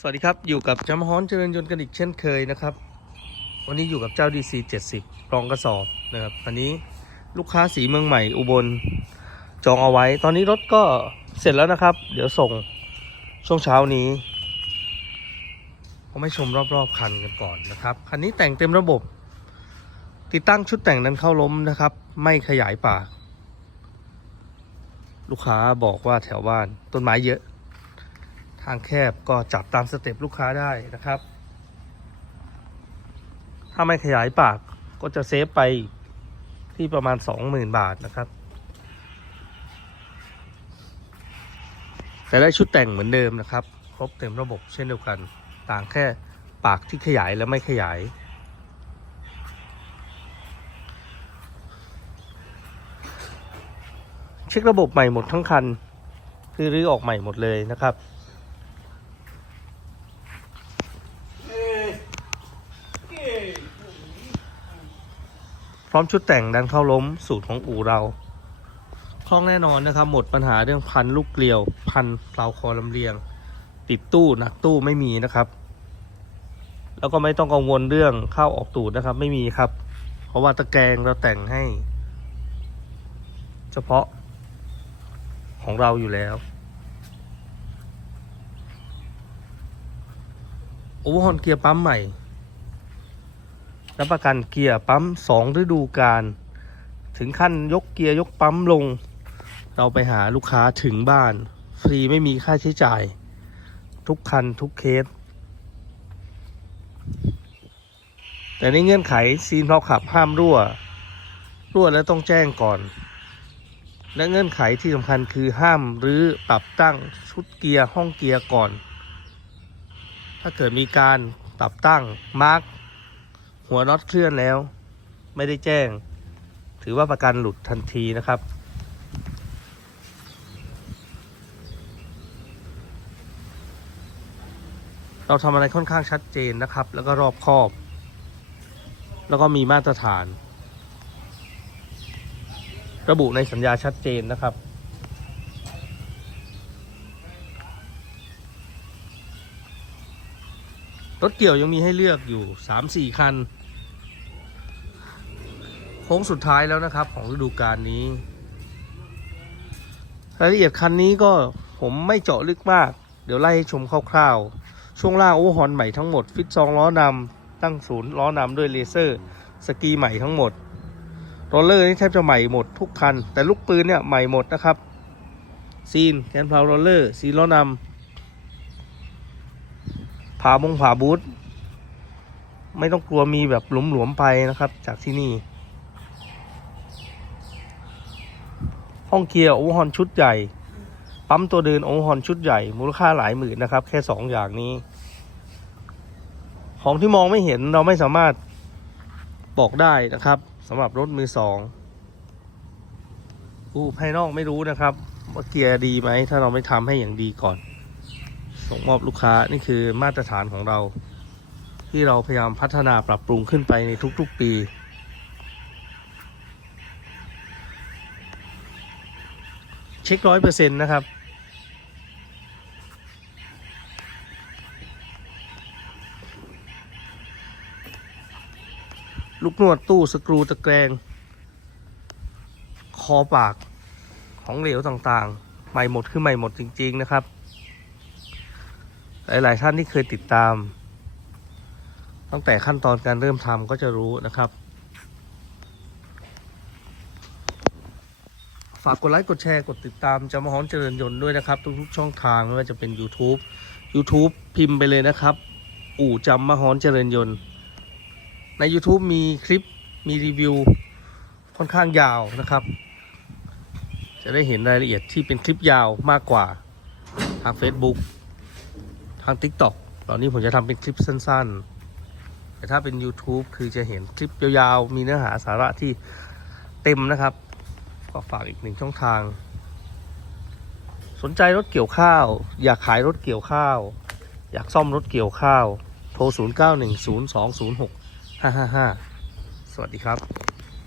สวัสดีครับ อยู่กับจำฮ้อนเจริญยนต์กันอีกเช่นเคยนะครับ วันนี้อยู่กับเจ้า DC 70กรองกระสอบนะครับอันนี้ลูกค้าสีเมืองใหม่อุบลจองเอาไว้ ตอนนี้รถก็เสร็จแล้วนะครับ เดี๋ยวส่งช่วงเช้านี้ผมให้ชมรอบๆคันกันก่อนนะครับ คันนี้แต่งเต็มระบบ ติดตั้งชุดแต่งนั้นเข้าล้มนะครับ ไม่ขยายปาก ลูกค้าบอกว่าแถวบ้านต้นไม้เยอะ ทางแคบก็จับตามสเต็ปลูกค้าได้นะครับ ถ้าไม่ขยายปากก็จะเซฟไปที่ประมาณ 20,000 บาทนะครับ แต่ได้ชุดแต่งเหมือนเดิมนะครับ ครบเต็มระบบเช่นเดียวกัน ต่างแค่ปากที่ขยายและไม่ขยายเช็คระบบใหม่หมดทั้งคัน คือรื้อออกใหม่หมดเลยนะครับ พ ร้อมชุดแต่งดันเข้าล้มสูตรของอู่เราคล่องแน่นอนนะครับ หมดปัญหาเรื่องพันลูกเกลียว พันเปลาคอลำเลียง ติดตู้หนักตู้ไม่มีนะครับ แล้วก็ไม่ต้องกังวลเรื่องเข้าออกตูดนะครับ ไม่มีครับ เพราะว่าตะแกรงเราแต่งให้ เฉพาะของเราอยู่แล้วโอเวอร์ฮอนเกียร์ปั๊มใหม่ รับประกันเกียร์ปั๊มสองฤดูกาลถึงขั้นยกเกียร์ยกปั๊มลง เราไปหาลูกค้าถึงบ้าน ฟรีไม่มีค่าใช้จ่าย ทุกคันทุกเคส แต่ในเงื่อนไขซีนเราขับห้ามรั่ว รั่วแล้วต้องแจ้งก่อน และเงื่อนไขที่สำคัญคือห้ามหรือปรับตั้งชุดเกียร์ห้องเกียร์ก่อน ถ้าเกิดมีการปรับตั้งมาร์ก หัวน็อตเคลื่อนแล้ว ไม่ได้แจ้ง ถือว่าประกันหลุดทันทีนะครับ เราทำอะไรค่อนข้างชัดเจนนะครับ แล้วก็รอบคอบ แล้วก็มีมาตรฐาน ระบุในสัญญาชัดเจนนะครับรถเกี่ยวยังมีให้เลือกอยู่สามสี่คัน โค้งสุดท้ายแล้วนะครับ ของฤดูกาลนี้ รายละเอียดคันนี้ก็ผมไม่เจาะลึกมาก เดี๋ยวไล่ให้ชมคร่าวๆ ช่วงล่างโอเวอร์ฮอนใหม่ทั้งหมด ฟิตซองล้อนำตั้งศูนย์ล้อนำด้วยเลเซอร์ สกีใหม่ทั้งหมดโรลเลอร์นี่แทบจะใหม่หมดทุกคัน แต่ลูกปืนเนี่ยใหม่หมดนะครับซีนแกนพลาวโรลเลอร์ซีนล้อนำผามงผาบูทไม่ต้องกลัวมีแบบหลวมๆไปนะครับ จากที่นี่ ห้องเกียร์โอเวอร์ฮอนชุดใหญ่ ปั๊มตัวเดินโอเวอร์ฮอนชุดใหญ่ มูลค่าหลายหมื่นนะครับ แค่สองอย่างนี้ ของที่มองไม่เห็นเราไม่สามารถบอกได้นะครับสำหรับรถมือสองอู้ภายนอกไม่รู้นะครับ ว่าเกียร์ดีไหม ถ้าเราไม่ทำให้อย่างดีก่อน ส่งมอบลูกค้านี่คือมาตรฐานของเรา ที่เราพยายามพัฒนาปรับปรุงขึ้นไปในทุกๆปี เช็คร้อยเปอร์เซ็นต์นะครับ ลูกนวดตู้สกรูตะแกรงคอปากของเหลวต่างๆ ใหม่หมดคือใหม่หมดจริง ๆ นะครับ หลาย ๆ ท่านที่เคยติดตาม ตั้งแต่ขั้นตอนการเริ่มทำก็จะรู้นะครับ ฝากกดไลค์กดแชร์กดติดตามจะมาฮ้อนเจริญยนต์ด้วยนะครับทุกๆช่องทางไม่ว่าจะเป็น YouTube YouTube พิมพ์ไปเลยนะครับ อู่จำมาฮ้อนเจริญยนต์ ใน YouTube มีคลิปมีรีวิวค่อนข้างยาวนะครับ จะได้เห็นรายละเอียดที่เป็นคลิปยาวมากกว่าทาง Facebook ทาง TikTok ตอนนี้ผมจะทำเป็นคลิปสั้นๆ แต่ถ้าเป็น YouTube คือจะเห็นคลิปยาวๆ มีเนื้อหาสาระที่เต็มนะครับ ก็ฝากอีกหนึ่งช่องทาง สนใจรถเกี่ยวข้าว อยากขายรถเกี่ยวข้าว อยากซ่อมรถเกี่ยวข้าว โทร 0910206555 สวัสดีครับ